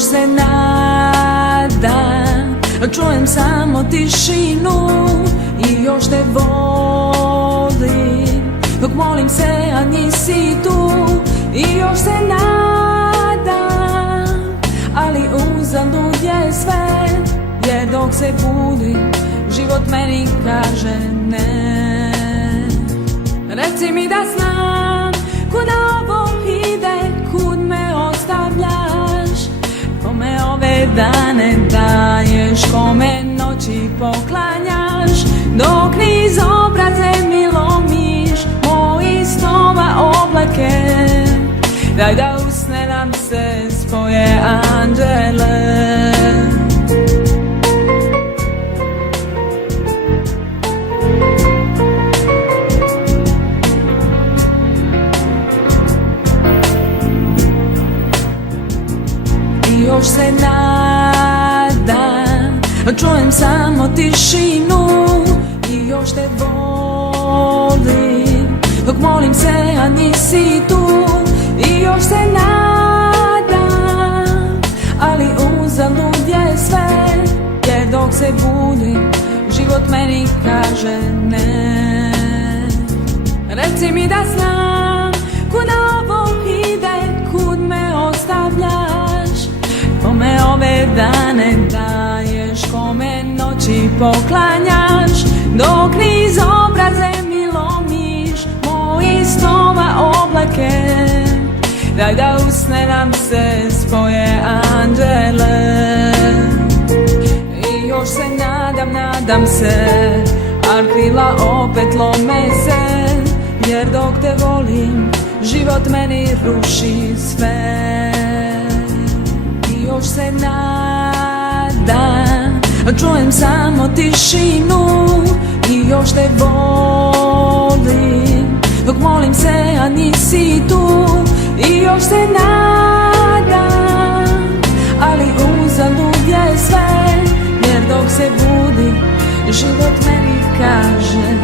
još se nadam, čujem samo tišinu i još te volim, dok molim se, a nisi tu. I još se nadam, ali uzalud je sve, jer dok se budim, život meni kaže ne. Reci mi da znam kuda ovo ide, kud me ostavljaš, kome ove dane daješ, kome noći poklanjaš, dok niz obraze mi lomiš mojih snova oblake. Daj da usne nam se spoje anđele. Još se nadam, čujem samo tišinu i još te volim, dok molim se, a nisi tu. I još se nadam, ali uzalud je sve, jer dok se budim, život meni kaže ne. Reci mi da znam kuda ovo ide, kud me ostavljaš, kome ove dane daješ, kome noći poklanjaš, dok niz obraze mi lomiš mojih snova oblake. Daj da usne nam se spoje anđele. I još se nadam se, a krila opet lome se, jer dok te volim, život meni ruši sve. Još se nadam, čujem samo tišinu i još te volim, dok molim se, a nisi tu. I još se nadam, ali uzalud je sve, jer dok se budim, život meni kaže